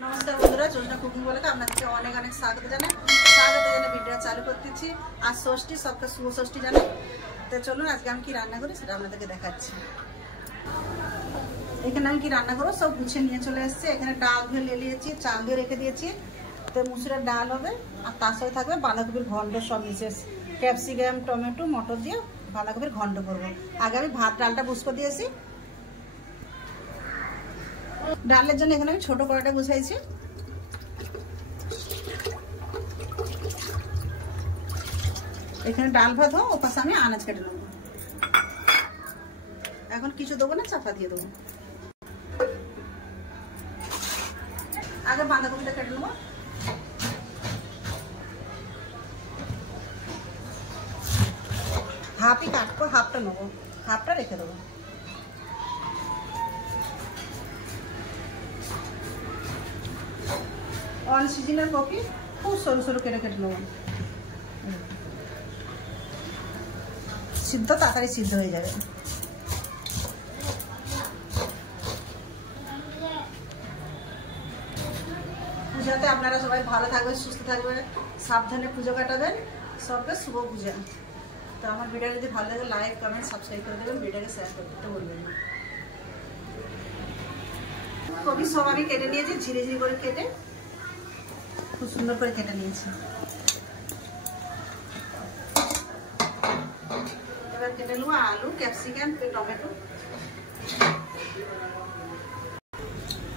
नमस्कार बंधुरा जोजना कुकिंग ब्लगे आपनादेरके अनेक अनेक स्वागत जानाई भिडियो चालू करतेছি। आज षष्ठी सबके शुभ षष्ठी जानाई। तो चलুন আজকে আমি কি রান্না করি সেটা আপনাদেরকে দেখাচ্ছি। এখানে আমি কি রান্না করব সব গুছিয়ে নিয়ে চলে এসেছি। এখানে ডাল ধুয়ে নিয়ে নিয়েছি, চাল ধুয়ে রেখে দিয়েছি। তো মুসুরের ডাল হবে আর তার সাথে থাকবে বাঁধাকপির ঘন্ট সব মিশিয়ে ক্যাপসিকাম টমেটো মটর দিয়ে বাঁধাকপির ঘন্ট করব। আগে আমি ভাত ডালটা বুঝতে দিয়েছি। ডালের জন্য এখানে আমি ছোট কড়াইটা বসাইছি। এখানে ডাল ভাত হোক ও পাশে আমি আনাজ কেটে নেব। এখন কিছু দেবো না, চাপা দিয়ে দেবো। আগে বাঁধাকপিটা কেটে নেবো। হাফই কাটবো, হাফটা নেবো, হাফটা রেখে দেবো। অন সিজনের কপি খুব সরু সরু কেটে কেটে নেব। সিদ্ধ তাড়াতাড়ি সিদ্ধ হয়ে যাবে। পূজাতে আপনারা সবাই ভালো থাকবেন, সুস্থ থাকবেন, সাবধানে পুজো কাটাবেন। সবকে শুভ পূজা। তো আমার ভিডিও যদি ভালো লাগে লাইক কমেন্ট সাবস্ক্রাইব করে দেবেন, ভিডিওকে শেয়ার করতে বলবেন না। কপি সব আমি কেটে নিয়েছি, ঝিরে ঝিরে করে কেটে খুব সুন্দর করে কেটে নিয়েছি। এবার কেটে নেবো আলু, ক্যাপসিকাম, টমেটো।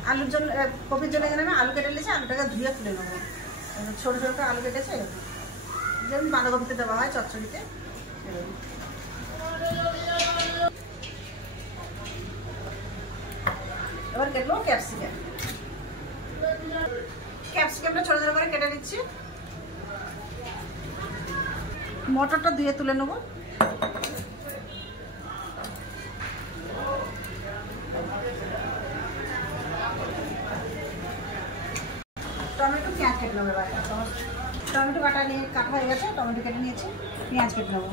আলুর জন্য কপির জন্য এখানে আমি আলু কেটে নিয়েছি। আলুটাকে ধুয়ে তুলে নেবো। ছোট ছোট করে আলু কেটেছে, যেমন বাঁধাকপিতে দেওয়া হয় চচ্চড়িতে। এবার কেটে নেবো ক্যাপসিকাম। ক্যাপসিকামটা ছোট ছোট করে কেটে নিচ্ছি। মটরটা ধুয়ে তুলে নেব। টমেটো পেঁয়াজ কেটে নেবো। এবার টমেটো কাটা হয়ে গেছে, টমেটো কেটে নিয়েছি, পেঁয়াজ কেটে নেবো।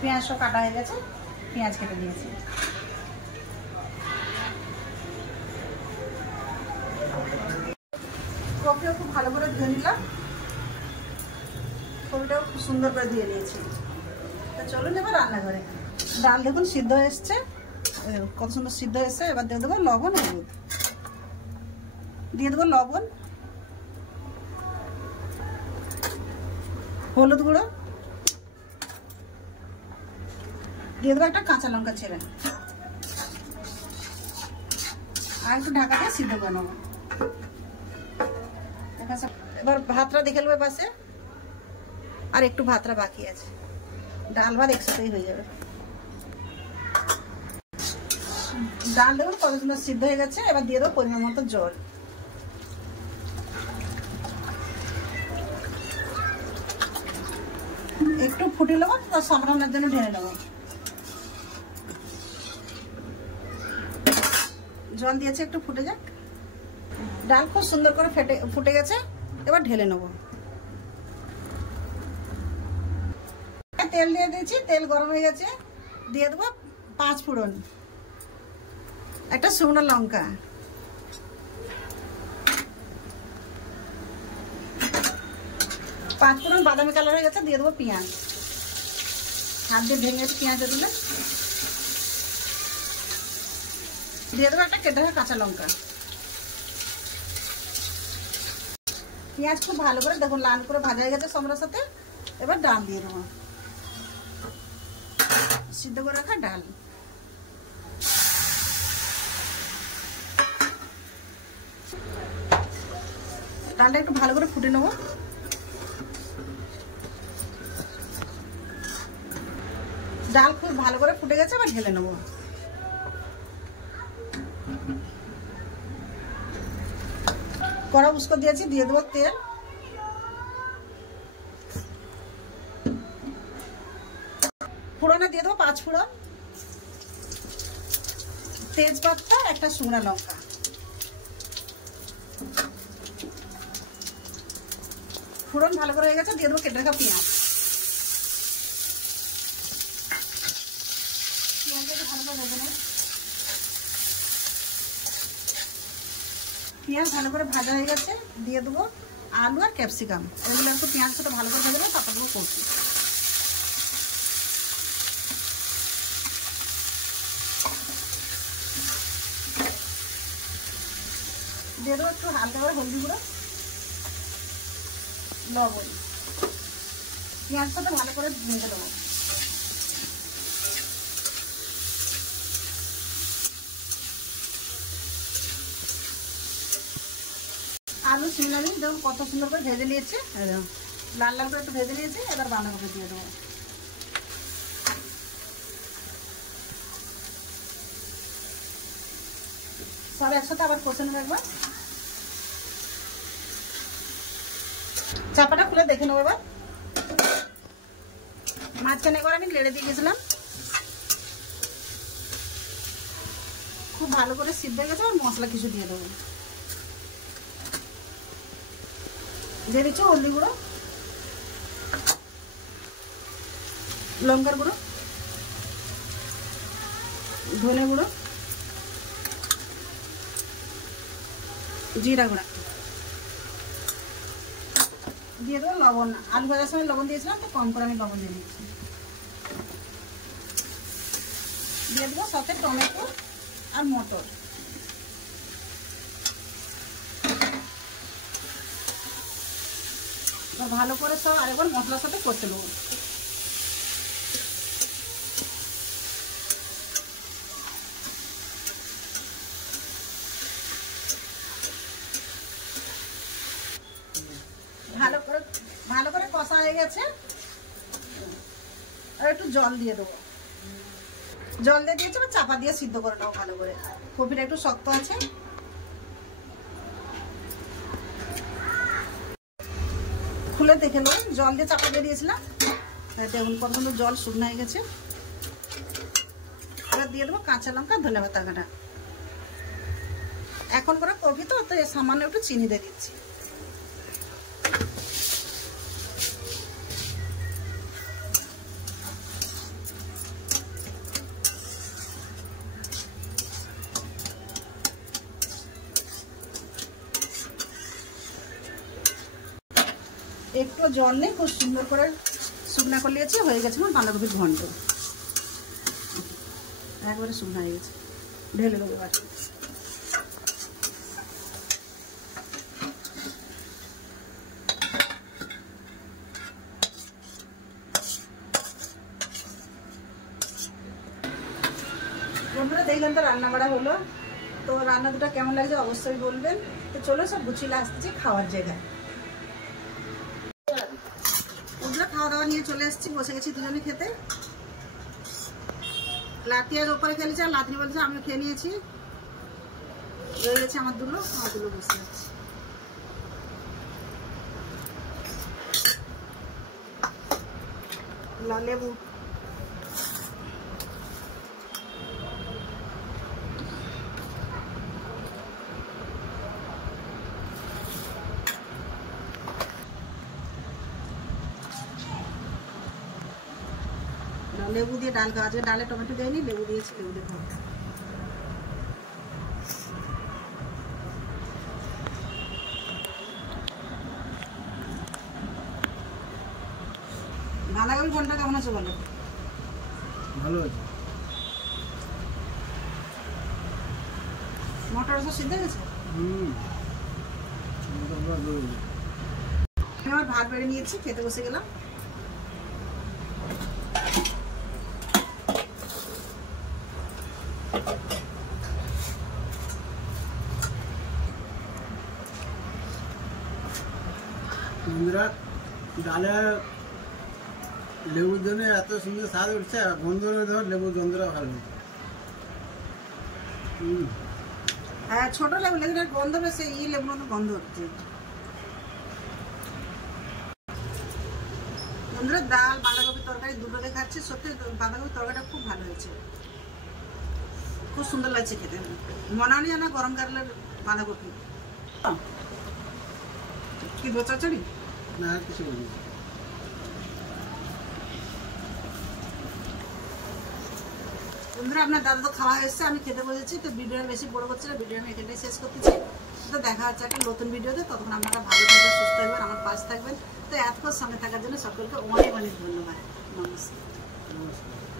পেঁয়াজ সব কাটা হয়ে গেছে, পেঁয়াজ কেটে নিয়েছি। কপিও খুব ভালো করে ধুয়ে নিলাম। কপিটাও খুব সুন্দর করে ধুয়ে নিয়েছি। তা চলুন এবার রান্নাঘরে। ডাল দেখুন সিদ্ধ এসছে, কত সুন্দর সিদ্ধ এসছে। এবার দিয়ে দেবো লবণ, হলুদ দিয়ে দেবো, লবণ, হলুদ গুঁড়ো দিয়ে দেবো, একটা কাঁচা লঙ্কা ছেড়ে আর একটু ঢাকা দিয়ে সিদ্ধ করে নেবো। এবার ভাতটা দেখে নেবো পাশে, আর একটু ভাতটা বাকি আছে। ডাল ভাত একসাথেই হয়ে যাবে। ডাল দেখুন কত সুন্দর সিদ্ধ হয়ে গেছে। এবার দিয়ে দেবো পরিমাণ মতো জল। একটু ফুটিয়ে নেবো, তার সামনের জন্য ঢেলে নেবো। জল দিয়েছে, একটু ফুটে যাক। ডাল খুব সুন্দর করে ফুটে গেছে। এবার ঢেলে নেবো। তেল দিয়ে দিয়েছি, তেল গরম হয়ে গেছে। দিয়ে দেবো 5 ফোড়ন, একটা শুকনো লঙ্কা, 5 ফোড়ন বাদামি কালার হয়ে গেছে। দিয়ে দেবো পেঁয়াজ, হাত দিয়ে ভেঙে পেঁয়াজটা দিলে। দিয়ে দেবো একটা কেটে রাখা কাঁচা লঙ্কা। পেঁয়াজ খুব ভালো করে দেখুন লাল করে ভাজা হয়ে গেছে সমরার সাথে। এবার ডাল দিয়ে দেবো, সিদ্ধ করে রাখা ডাল। ডালটা একটু ভালো করে ফুটে নেবো। ডাল খুব ভালো করে ফুটে গেছে, এবার ঢেলে নেবো। কড়া উস্কো দিয়েছি, দিয়ে দেবো তেল। ফোড়নে দিয়ে দেবো 5 ফোড়ন, তেজপাতা, একটা শুকনো লঙ্কা। ফোড়ন ভালো করে হয়ে গেছে, দিয়ে দেবো কেটে রাখা পেঁয়াজ। পেঁয়াজটা ভালো করে ভেজে নেব। পেঁয়াজ ভালো করে ভাজা হয়ে গেছে, দিয়ে দেবো আলু আর ক্যাপসিকাম। এগুলো একটু পেঁয়াজের সাথে ভালো করে ভেজে নেবো, তারপর দেবো কচু। দিয়ে দেবো একটু হালকা করে হলদি গুঁড়ো, লবণ। পেঁয়াজের সাথে ভালো করে ভেজে দেবো। আলু সিমলামি দেখুন কত সুন্দর করে ভেজে নিয়েছে, লাল লাল করে একটু ভেজে নিয়েছে। এবার বাঁধাকপি দিয়ে দেবো। সব একসাথে আবার কষে নেবো একবার। চাপাটা খুলে দেখে নেবো এবার। মাঝখানে একবার আমি লেড়ে দিয়ে গেছিলাম, খুব ভালো করে সিদ্ধ হয়ে গেছে। আর মশলা কিছু দিয়ে দেবো। দিয়ে দিচ্ছি হলদি গুঁড়ো, লঙ্কার গুঁড়ো, ধনে গুঁড়ো, জিরা গুঁড়া, দিয়ে দেবো লবণ। আলু ভাজার সময় লবণ দিয়েছিলাম, তো কম করে আমি লবণ দিয়ে দিচ্ছি। দিয়ে দেবো সাথে টমেটো আর মটর। ভালো করে সব আরেকবার মশলার সাথে কষে নেবো। ভালো করে কষা হয়ে গেছে। আর একটু জল দিয়ে দেবো। জল দিয়ে দিয়েছি, চাপা দিয়ে সিদ্ধ করে নেবো ভালো করে। কপিটা একটু শক্ত আছে। খুলে দেখে নেব। জল দিয়ে চাপা দিয়ে দিয়েছিলাম, দেখুন কত সুন্দর জল শুকনো হয়ে গেছে। এবার দিয়ে দেবো কাঁচা লঙ্কা, ধন্যবাদ টাকাটা। এখন করে কপি তো সামান্য একটু চিনি দিয়ে দিচ্ছি। একটু জল নেই, খুব সুন্দর করে শুকনা করে নিয়েছি। হয়ে গেছে আমার বাঁধাকপির ঘন্ট, একবারে শুকনো হয়ে গেছে। ঢেলে দেবো আর বন্ধুরা দেখলেন তো রান্না করা হলো। তো রান্না দুটো কেমন লাগছে অবশ্যই বলবেন। তো চলো সব গুছিয়ে আসতেছি খাওয়ার জায়গায়। খাওয়া দাওয়া নিয়ে চলে এসেছি, বসে গেছি দুজনে খেতে। লাতিয়ার ওপরে খেলেছে, আর লাতনি বলছে আমিও খেয়ে নিয়েছি। রয়ে গেছে আমার দুলো বসে যাচ্ছে। লেবু লেবু দিয়ে ডাল খাওয়া আছে। ডালে টমেটো দেয়নি, লেবু দিয়েছি, লেবু দিয়ে খাওয়া। বাঁধাকপি ঘন্টা কেমন আছে বলো? ভালো আছে। মটর সব সিদ্ধ গেছে। আমি আমার ভাত বেড়ে নিয়েছি, খেতে বসে গেলাম। বন্ধুরা ডালে লেবুর জন্য এত সুন্দর স্বাদ উঠছে। বন্ধুরা ধর লেবু গন্ধটা ভালো। হ্যাঁ ছোট লেবু, লেবুর গন্ধ বেশি। এই লেবুর মতো গন্ধ হচ্ছে। বন্ধুরা ডাল বাঁধাকপির তরকারি দুটো দেখাচ্ছি। সত্যি বাঁধাকপির তরকারিটা খুব ভালো হয়েছে, খুব সুন্দর লাগছে খেতে। মনে হয় না গরমকালের বাঁধাকপি কি চচ্চড়ি। না আর কিছু বলি না। বন্ধুরা আপনার দাদা তো খাওয়া হয়েছে, আমি খেতে বসেছি, তো ভিডিওটা বেশি বড় করছি না, ভিডিও আমি এখানটাই শেষ করতেছি। তো দেখা হচ্ছে একটা নতুন ভিডিওতে, ততক্ষণ আপনারা ভালো থাকবেন, সুস্থ থাকবেন, আমার পাশে থাকবেন। তো এতক্ষণ সঙ্গে থাকার জন্য সকলকে অনেক অনেক ধন্যবাদ। নমস্কার। নমস্কার।